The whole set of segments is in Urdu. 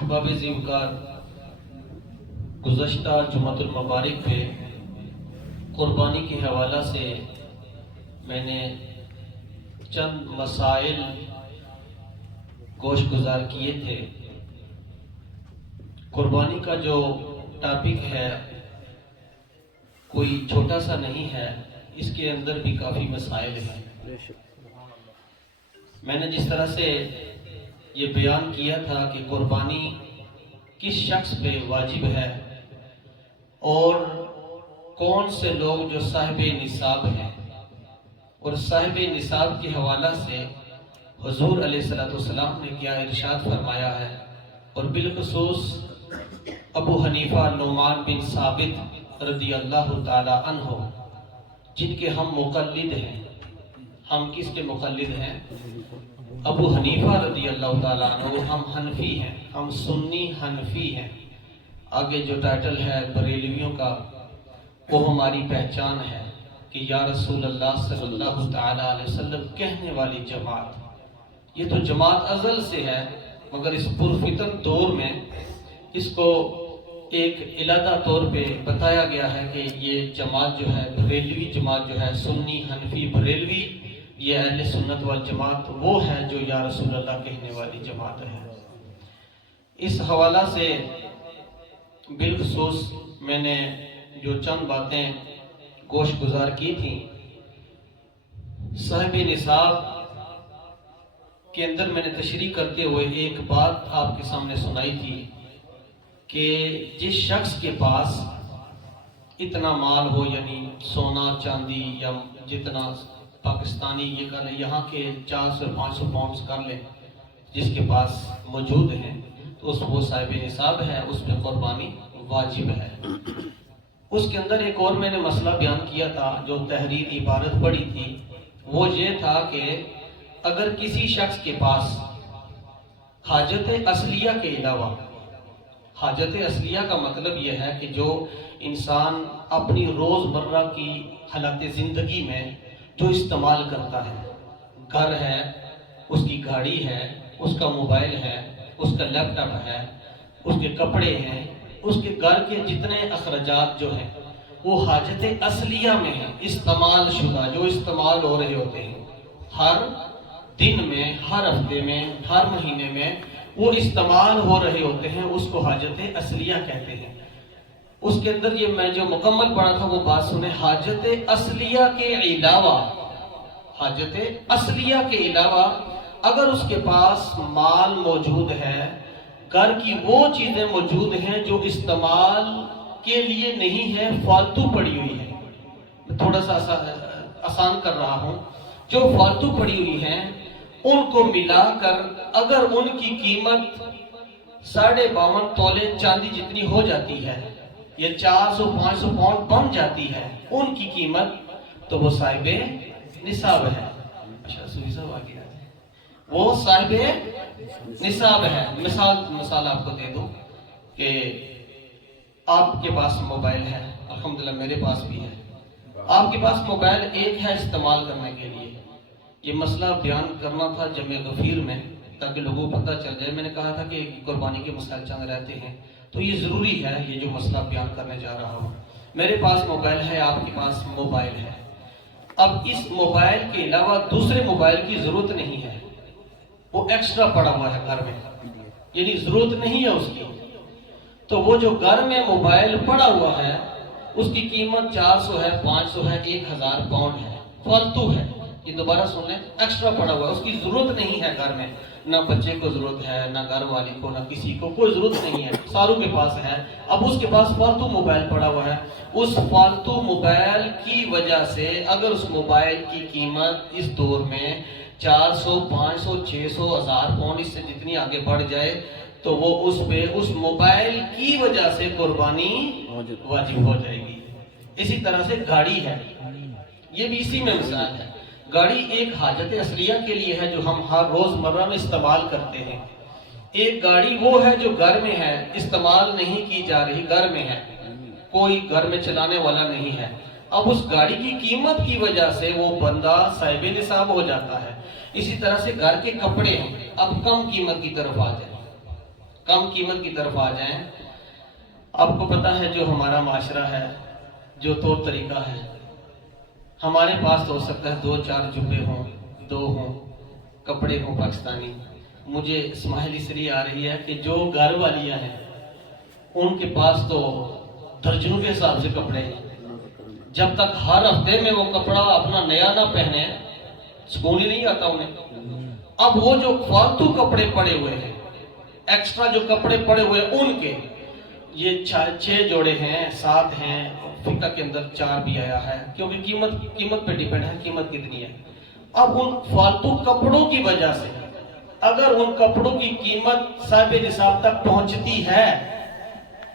احباب زیوکار، گزشتہ جمعۃ المبارک پہ قربانی کے حوالہ سے میں نے چند مسائل گوش گزار کیے تھے۔ قربانی کا جو ٹاپک ہے کوئی چھوٹا سا نہیں ہے، اس کے اندر بھی کافی مسائل ہیں۔ میں نے جس طرح سے یہ بیان کیا تھا کہ قربانی کس شخص پہ واجب ہے اور کون سے لوگ جو صاحب نصاب ہیں، اور صاحب نصاب کے حوالہ سے حضور علیہ السلام نے کیا ارشاد فرمایا ہے، اور بالخصوص ابو حنیفہ نعمان بن ثابت رضی اللہ تعالی عنہ جن کے ہم مقلد ہیں۔ ہم کس کے مقلد ہیں؟ ابو حنیفہ رضی اللہ تعالیٰ عنہ۔ ہم حنفی ہیں، ہم سنی حنفی ہیں۔ آگے جو ٹائٹل ہے بریلویوں کا، وہ ہماری پہچان ہے کہ یا رسول اللہ صلی اللہ تعالیٰ علیہ وسلم کہنے والی جماعت۔ یہ تو جماعت ازل سے ہے، مگر اس پرفتن دور میں اس کو ایک علیحدہ طور پہ بتایا گیا ہے کہ یہ جماعت جو ہے بریلوی جماعت جو ہے، سنی حنفی بریلوی، یہ اہل سنت والجماعت وہ ہے جو یا رسول اللہ کہنے والی جماعت ہے۔ اس حوالہ سے بالخصوص میں نے جو چند باتیں گوش گزار کی تھیں، صاحب نصاب کے اندر میں نے تشریح کرتے ہوئے ایک بات آپ کے سامنے سنائی تھی کہ جس شخص کے پاس اتنا مال ہو، یعنی سونا چاندی یا جتنا پاکستانی یہ کر لیں، یہاں کے 400-500 پاؤنڈز کر لیں، جس کے پاس موجود ہیں، تو وہ صاحب نصاب ہے، اس پہ قربانی واجب ہے۔ اس کے اندر ایک اور میں نے مسئلہ بیان کیا تھا، جو تحریر عبارت پڑھی تھی، وہ یہ تھا کہ اگر کسی شخص کے پاس حاجت اصلیہ کے علاوہ، حاجت اصلیہ کا مطلب یہ ہے کہ جو انسان اپنی روزمرہ کی حالت زندگی میں جو استعمال کرتا ہے، گھر ہے، اس کی گاڑی ہے، اس کا موبائل ہے، اس کا لیپ ٹاپ ہے، اس کے کپڑے ہیں، اس کے گھر کے جتنے اخراجات جو ہیں وہ حاجت اصلیہ میں ہیں، استعمال شدہ، جو استعمال ہو رہے ہوتے ہیں ہر دن میں، ہر ہفتے میں، ہر مہینے میں وہ استعمال ہو رہے ہوتے ہیں، اس کو حاجت اصلیہ کہتے ہیں۔ اس کے اندر یہ میں جو مکمل پڑھا تھا وہ بات سنیں، حاجت اصلیہ کے علاوہ، حاجت اصلیہ کے علاوہ اگر اس کے پاس مال موجود ہے، گھر کی وہ چیزیں موجود ہیں جو استعمال کے لیے نہیں ہے، فالتو پڑی ہوئی ہے، میں تھوڑا سا آسان کر رہا ہوں، جو فالتو پڑی ہوئی ہیں ان کو ملا کر اگر ان کی قیمت 52.5 تولے چاندی جتنی ہو جاتی ہے، یہ 400-500 پاؤنڈ بن جاتی ہے ان کی قیمت، تو وہ صاحب نصاب ہے۔ اچھا سوئی صاحب آگے آتے ہیں، وہ صاحب نصاب ہے۔ مثال آپ کو دے دوں کہ آپ کے پاس موبائل ہے، الحمدللہ میرے پاس بھی ہے، آپ کے پاس موبائل ایک ہے استعمال کرنے کے لیے۔ یہ مسئلہ بیان کرنا تھا جمع غفیر میں تاکہ لوگوں کو پتہ چل جائے۔ میں نے کہا تھا کہ قربانی کے مسائل چند رہتے ہیں تو یہ ضروری ہے، یہ جو مسئلہ بیان کرنے جا رہا ہوں۔ میرے پاس موبائل ہے، آپ کے پاس موبائل ہے، اب اس موبائل کے علاوہ دوسرے موبائل کی ضرورت نہیں ہے، وہ ایکسٹرا پڑا ہوا ہے گھر میں، یعنی ضرورت نہیں ہے اس کی، تو وہ جو گھر میں موبائل پڑا ہوا ہے اس کی قیمت 400 ہے، 500 ہے، 1000 پاؤنڈ ہے، فالتو ہے۔ یہ دوبارہ سن لیں، ایکسٹرا پڑا ہوا ہے، اس کی ضرورت نہیں ہے گھر میں، نہ بچے کو ضرورت ہے، نہ گھر والی کو، نہ کسی کو کوئی ضرورت نہیں ہے، ساروں کے پاس ہے۔ اب اس کے پاس فالتو موبائل پڑا ہوا ہے، اس فالتو موبائل کی وجہ سے اگر اس موبائل کی قیمت اس دور میں 400، 500، 600، 1000 پاؤنڈ، اس سے جتنی آگے بڑھ جائے تو وہ اس پہ اس موبائل کی وجہ سے قربانی واجب ہو جائے گی۔ اسی طرح سے گاڑی ہے، یہ بھی اسی میں مثال ہے۔ گاڑی ایک حاجت اصلیہ کے لیے ہے جو ہم ہر روز مرہ میں استعمال کرتے ہیں۔ ایک گاڑی وہ ہے جو گھر میں ہے، استعمال نہیں کی جا رہی، گھر میں ہے، کوئی گھر میں چلانے والا نہیں ہے، اب اس گاڑی کی قیمت کی وجہ سے وہ بندہ صاحب نصاب ہو جاتا ہے۔ اسی طرح سے گھر کے کپڑے ہیں، اب کم قیمت کی طرف آ جائیں، کم قیمت کی طرف آ جائیں. آپ کو پتہ ہے جو ہمارا معاشرہ ہے، جو طور طریقہ ہے، ہمارے پاس تو ہو سکتا ہے 2-4 جبے ہوں، 2 ہوں، کپڑے ہوں پاکستانی. مجھے اسماعیل اس لیے آ رہی ہے کہ جو گھر والیاں ہیں ان کے پاس تو درجنوں کے حساب سے کپڑے ہیں. جب تک ہر ہفتے میں وہ کپڑا اپنا نیا نہ پہنے سکون ہی نہیں آتا انہیں. اب وہ جو فالتو کپڑے پڑے ہوئے ہیں، ایکسٹرا جو کپڑے پڑے ہوئے ان کے یہ 6 جوڑے ہیں، 7 ہیں، فقہ کے اندر 4 بھی آیا ہے، کیونکہ قیمت پہ ڈیپینڈ ہے قیمت کتنی ہے. اب ان فالتو کپڑوں کی وجہ سے اگر ان کپڑوں کی قیمت صاحب نصاب تک پہنچتی ہے،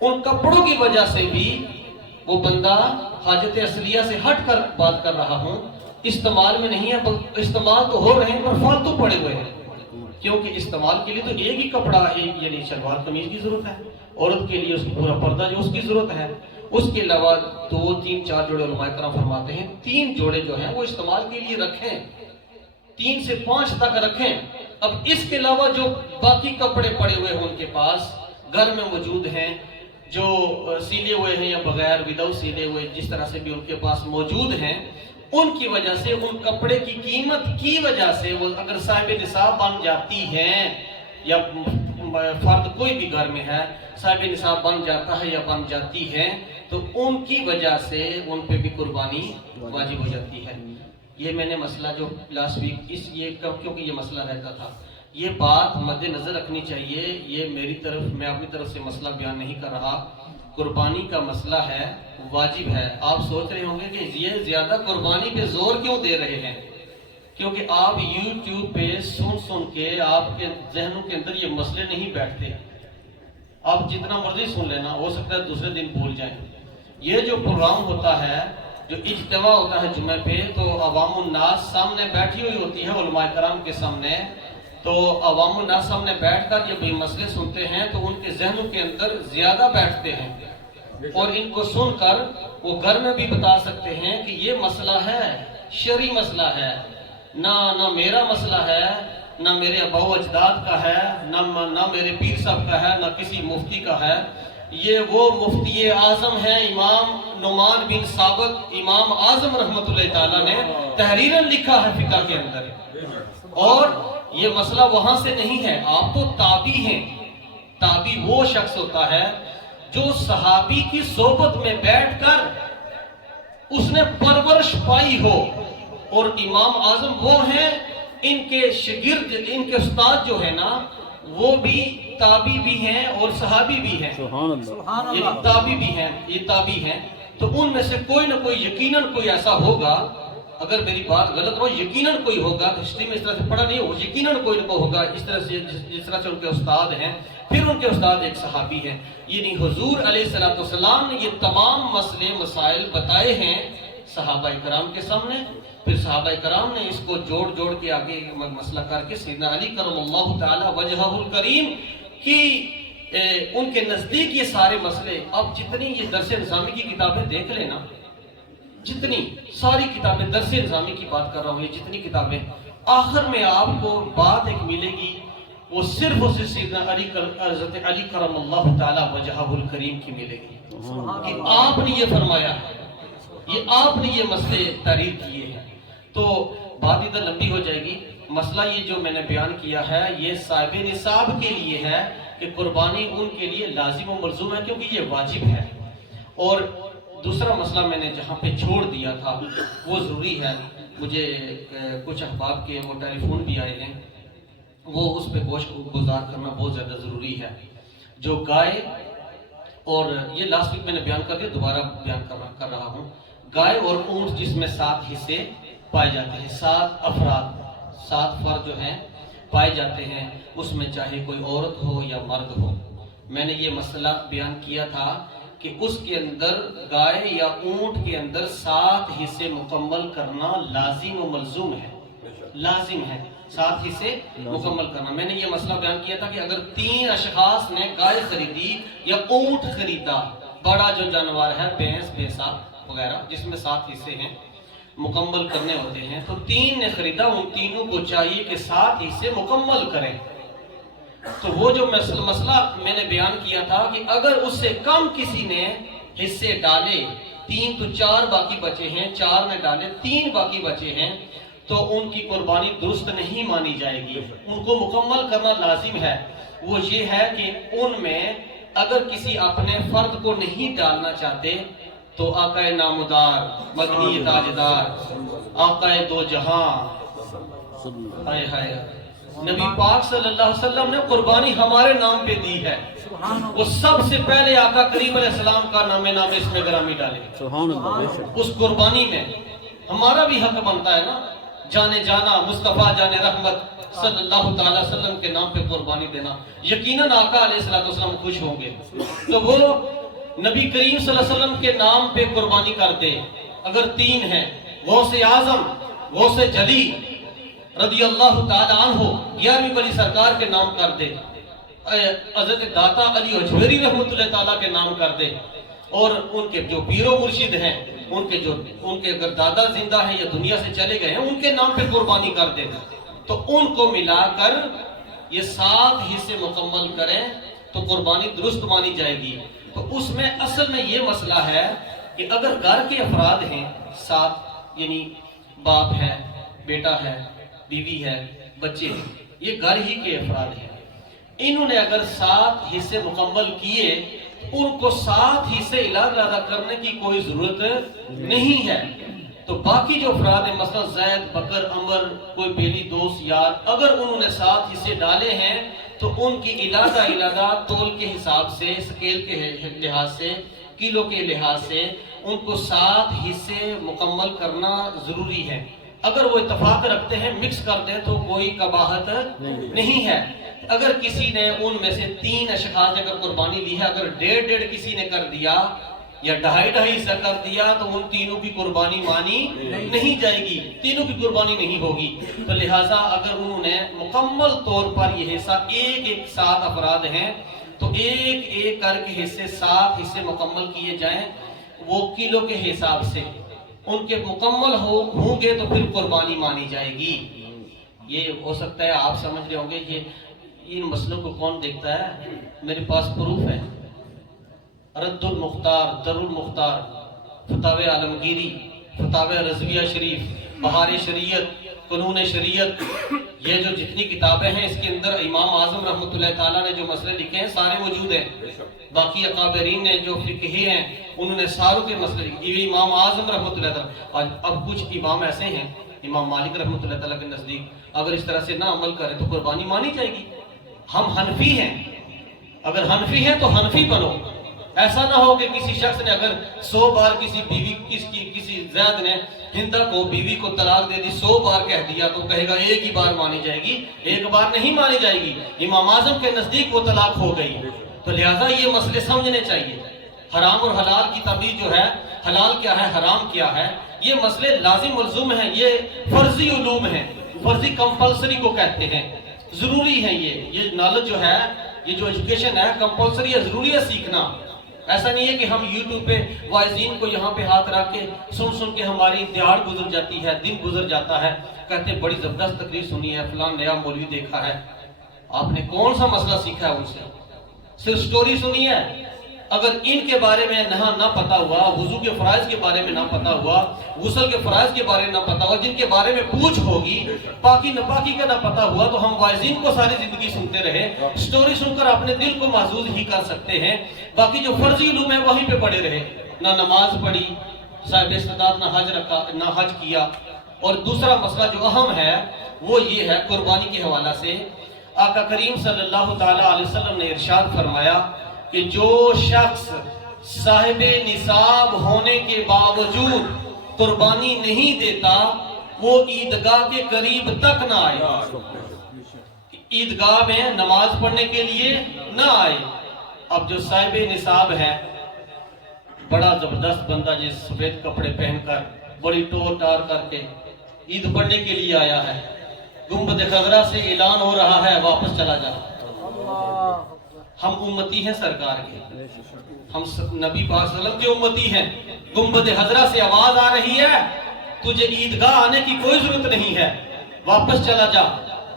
ان کپڑوں کی وجہ سے بھی وہ بندہ حاجت اصلیہ سے ہٹ کر بات کر رہا ہوں، استعمال میں نہیں ہے، استعمال تو ہو رہے ہیں پر فالتو پڑے ہوئے ہیں. کیونکہ استعمال کے لیے تو ایک ہی کپڑا، ایک یعنی شلوار قمیض کی ضرورت ہے، عورت کے لیے اس کا پورا پردہ جو اس کی ضرورت ہے. اس کے علاوہ 2-3-4 جوڑے علماء کرام فرماتے ہیں 3 جوڑے جو ہیں وہ استعمال کے لیے رکھیں، 3 سے 5 تک رکھیں. اب اس کے علاوہ جو باقی کپڑے پڑے ہوئے ہیں ان کے پاس گھر میں موجود ہیں، جو سیلے ہوئے ہیں یا بغیر وداؤٹ سیلے ہوئے، جس طرح سے بھی ان کے پاس موجود ہیں، ان کی وجہ سے ان کپڑے کی قیمت کی وجہ سے وہ اگر صاحب نصاب بن جاتی ہیں، یا فرد کوئی بھی گھر میں ہے صاحب نصاب بن جاتا ہے یا بن جاتی ہے، تو ان کی وجہ سے ان پہ بھی قربانی واجب ہو جاتی ہے. یہ میں نے مسئلہ جو لاسٹ ویک کیونکہ یہ مسئلہ رہتا تھا، یہ بات مد نظر رکھنی چاہیے. یہ میں اپنی طرف سے مسئلہ بیان نہیں کر رہا. قربانی کا مسئلہ ہے، واجب ہے. آپ سوچ رہے ہوں گے کہ یہ زیادہ قربانی پہ زور کیوں دے رہے ہیں؟ کیونکہ آپ یوٹیوب پہ سن کے آپ کے ذہنوں کے اندر یہ مسئلے نہیں بیٹھتے. آپ جتنا مرضی سن لینا، ہو سکتا ہے دوسرے دن بھول جائیں. یہ جو پروگرام ہوتا ہے، جو اجتماع ہوتا ہے جمعہ پہ، تو عوام الناس سامنے بیٹھی ہوئی ہوتی ہے علماء کرام کے سامنے. تو عوام الناس سامنے بیٹھ کر جب یہ مسئلے سنتے ہیں تو ان کے ذہنوں کے اندر زیادہ بیٹھتے ہیں، اور ان کو سن کر وہ گھر میں بھی بتا سکتے ہیں کہ یہ مسئلہ ہے، شرعی مسئلہ ہے، نہ میرا مسئلہ ہے، نہ میرے ابا و اجداد کا ہے، نہ میرے پیر صاحب کا ہے، نہ کسی مفتی کا ہے. یہ وہ مفتی اعظم ہیں امام نعمان بن ثابت امام اعظم رحمۃ اللہ تعالیٰ نے تحریراً لکھا ہے فقہ کے اندر. اور یہ مسئلہ وہاں سے نہیں ہے، آپ تو تابعی ہیں. تابعی وہ شخص ہوتا ہے جو صحابی کی صحبت میں بیٹھ کر اس نے پرورش پائی ہو، اور امام اعظم وہ ہیں، ان کے شاگرد، ان کے استاد جو ہے نا، وہ بھی تابعی بھی ہیں اور صحابی بھی ہیں. یہ تابعی بھی ہیں، یہ تابعی ہیں. تو ان میں سے کوئی نہ کوئی یقیناً کوئی ایسا ہوگا، اگر میری بات غلط ہو یقیناً کوئی ہوگا، ہسٹری میں اس طرح سے پڑھا نہیں ہو، یقیناً کوئی نہ کوئی ہوگا اس طرح سے جس طرح سے ان کے استاد ہیں. پھر ان کے استاد ایک صحابی ہیں. یعنی حضور علیہ السلام نے یہ تمام مسئلے مسائل بتائے ہیں صحابہ کرام کے سامنے. پھر صحابہ کرام نے اس کو جوڑ کے آگے مسئلہ کر کے سیدنا علی کرم اللہ تعالی وجہہ الکریم کی ان کے نزدیک یہ سارے مسئلے. اب جتنی یہ درس نظامی کی کتابیں دیکھ لینا، جتنی ساری کتابیں درس نظامی کی بات کر رہا ہوں، یہ جتنی کتابیں، آخر میں آپ کو بات ایک ملے گی، وہ صرف اسے سیدنا حضرت علی کرم اللہ تعالی وجہہ الکریم کی ملے گی کہ آپ نے یہ فرمایا ہے، یہ آپ نے یہ مسئلے تحریر کیے ہیں. تو بات ادھر لمبی ہو جائے گی. مسئلہ یہ جو میں نے بیان کیا ہے یہ صاحب نصاب کے لیے ہے کہ قربانی ان کے لیے لازم و ملزوم ہے، کیونکہ یہ واجب ہے. اور دوسرا مسئلہ میں نے جہاں پہ چھوڑ دیا تھا وہ ضروری ہے، مجھے کچھ احباب کے وہ ٹیلی فون بھی آئے ہیں، وہ اس پہ گوشت گزار کرنا بہت زیادہ ضروری ہے. جو گائے، اور یہ لاسٹ ویک میں نے بیان کر دیا، دوبارہ بیان کر رہا ہوں، گائے اور اونٹ جس میں 7 حصے پائے جاتے ہیں، 7 افراد، 7 فرد جو ہیں پائے جاتے ہیں، اس میں چاہے کوئی عورت ہو یا مرد ہو. میں نے یہ مسئلہ بیان کیا تھا کہ اس کے اندر گائے یا اونٹ کے اندر 7 حصے مکمل کرنا لازم و ملزوم ہے، لازم ہے 7 حصے مکمل کرنا. میں نے یہ مسئلہ بیان کیا تھا کہ اگر 3 اشخاص نے گائے خریدی یا اونٹ خریدا، بڑا جو جانور ہے، بھینس بھیسا وغیرہ جس میں 7 حصے ہیں مکمل کرنے ہوتے ہیں، تو 3 نے خریدا، ان تینوں کو چاہیے کہ 7 حصے مکمل کریں. تو وہ جو مسئلہ میں نے بیان کیا تھا کہ اگر اس سے کم کسی نے حصے ڈالے، 3 تو 4 باقی بچے ہیں، 4 نے ڈالے 3 باقی بچے ہیں، تو ان کی قربانی درست نہیں مانی جائے گی، ان کو مکمل کرنا لازم ہے۔ وہ یہ ہے کہ ان میں اگر کسی اپنے فرد کو نہیں ڈالنا چاہتے تو آقا نامدار، مدنی تاجدار، آقا دو جہاں، ہائے ہائے، نبی پاک صلی اللہ علیہ وسلم نے قربانی ہمارے نام پہ دی ہے، وہ سب سے پہلے آقا کریم علیہ السلام کا نام اس میں گرامی ڈالے، اس قربانی میں ہمارا بھی حق بنتا ہے نا، جانے جانا مصطفیٰ جانے رحمت صلی اللہ تعالی وسلم کے نام پہ قربانی دینا، یقیناً آقا علیہ السلام خوش ہوں گے۔ تو وہ نبی کریم صلی اللہ علیہ وسلم کے نام پہ قربانی کر دے، اگر 3 ہیں، غوث اعظم، غوث جلی رضی اللہ تعالی عنہ 11ویں ولی سرکار کے نام کر دے، حضرت داتا علی اجویری رحمۃ اللہ تعالیٰ کے نام کر دے، اور ان کے جو پیر و مرشد ہیں، ان کے اگر دادا زندہ ہیں یا دنیا سے چلے گئے ہیں، ان کے نام پہ قربانی کر دے، تو ان کو ملا کر یہ 7 حصے مکمل کریں تو قربانی درست مانی جائے گی۔ تو اس میں اصل میں یہ مسئلہ ہے کہ اگر گھر کے افراد ہیں 7، یعنی باپ ہے، بیٹا ہے، بیوی ہے، بچے ہیں، یہ گھر ہی کے افراد ہیں، انہوں نے اگر 7 حصے مکمل کیے تو ان کو 7 حصے علیحدہ کرنے کی کوئی ضرورت نہیں ہے۔ تو باقی جو افراد ہیں، مثلا زید، بکر، عمر، کوئی بیلی، دوست، یار، اگر انہوں نے 7 حصے ڈالے ہیں تو ان کی علیحدہ تول کے حساب سے، سکیل کے لحاظ سے، کلو کے لحاظ سے ان کو 7 حصے مکمل کرنا ضروری ہے۔ اگر وہ اتفاق رکھتے ہیں، مکس کرتے ہیں، تو کوئی قباحت نہیں ہے۔ اگر کسی نے ان میں سے 3 اشخاص نے اگر قربانی دی ہے، اگر 1.5 کسی نے کر دیا یا 2.5 حصہ کر دیا، تو ان تینوں کی قربانی مانی نہیں جائے گی، تینوں کی قربانی نہیں ہوگی۔ تو لہٰذا اگر انہوں نے مکمل طور پر یہ حصہ، ایک 7 افراد ہیں، تو ایک کر کے حصے 7 حصے مکمل کیے جائیں، وہ کلو کے حساب سے ان کے مکمل ہوں گے تو پھر قربانی مانی جائے گی۔ یہ ہو سکتا ہے آپ سمجھ رہے ہوں گے کہ ان مسئلوں کو کون دیکھتا ہے، میرے پاس پروف ہے، رد المختار، در المختار، فتاوی عالمگیری، فتاوی رضویہ شریف، بہار شریعت، قانون شریعت، یہ جو جتنی کتابیں ہیں اس کے اندر امام اعظم رحمۃ اللہ تعالیٰ نے جو مسئلے لکھے ہیں سارے موجود ہیں، باقی اکابرین نے جو فقہی ہیں انہوں نے ساروں کے مسئلے لکھے، یہ امام اعظم رحمۃ اللہ تعالیٰ۔ اب کچھ امام ایسے ہیں، امام مالک رحمۃ اللہ تعالیٰ کے نزدیک اگر اس طرح سے نہ عمل کرے تو قربانی مانی جائے گی۔ ہم حنفی ہیں، اگر حنفی ہیں تو حنفی بنو، ایسا نہ ہو کہ کسی شخص نے اگر 100 بار کسی زید نے ہندا کو بیوی کو طلاق دے دی، 100 بار کہہ دیا تو کہے گا ایک ہی بار مانی جائے گی، ایک بار نہیں مانی جائے گی، امام اعظم کے نزدیک وہ طلاق ہو گئی۔ تو لہٰذا یہ مسئلے سمجھنے چاہیے، حرام اور حلال کی تمیز جو ہے، حلال کیا ہے حرام کیا ہے، یہ مسئلے لازم ملزوم ہیں، یہ فرضی علوم ہیں، فرضی کمپلسری کو کہتے ہیں، ضروری ہے۔ یہ نالج جو ہے، یہ جو ایجوکیشن ہے کمپلسری ہے، ضروری ہے سیکھنا۔ ایسا نہیں ہے کہ ہم یوٹیوب پہ واعظین کو یہاں پہ ہاتھ رکھ کے سن کے ہماری دیہاڑ گزر جاتی ہے، دن گزر جاتا ہے، کہتے ہیں بڑی زبردست تقریر سنی ہے، فلان نیا مولوی دیکھا ہے۔ آپ نے کون سا مسئلہ سیکھا ہے ان سے؟ صرف سٹوری سنی ہے۔ اگر ان کے بارے میں نہ پتا ہوا، وضو کے فرائض کے بارے میں نہ پتا ہوا، غسل کے فرائض کے بارے میں نہ پتا ہوا، جن کے بارے میں پوچھ ہوگی، پاکی نپاکی کا نہ پتا ہوا، تو ہم واعظین کو ساری زندگی سنتے رہے، سٹوری سن کر اپنے دل کو محظوظ ہی کر سکتے ہیں، باقی جو فرضی علوم ہیں وہیں پہ پڑے رہے، نہ نماز پڑھی، صاحب استطاعت نہ حج کیا۔ اور دوسرا مسئلہ جو اہم ہے وہ یہ ہے قربانی کے حوالہ سے، آقا کریم صلی اللہ تعالی علیہ وسلم نے ارشاد فرمایا کہ جو شخص صاحب نصاب ہونے کے باوجود قربانی نہیں دیتا وہ عیدگاہ کے قریب تک نہ آئے، عیدگاہ میں نماز پڑھنے کے لیے نہ آئے۔ اب جو صاحب نصاب ہے، بڑا زبردست بندہ جس سفید کپڑے پہن کر بڑی ٹور ٹار کر کے عید پڑھنے کے لیے آیا ہے، گنبد خضرا سے اعلان ہو رہا ہے واپس چلا جا۔ ہم امتی ہیں سرکار کے، ہم نبی پاک صلی اللہ علیہ وسلم کے امتی ہیں، گنبد خضرا سے آواز آ رہی ہے تجھے عیدگاہ آنے کی کوئی ضرورت نہیں ہے، واپس چلا جا۔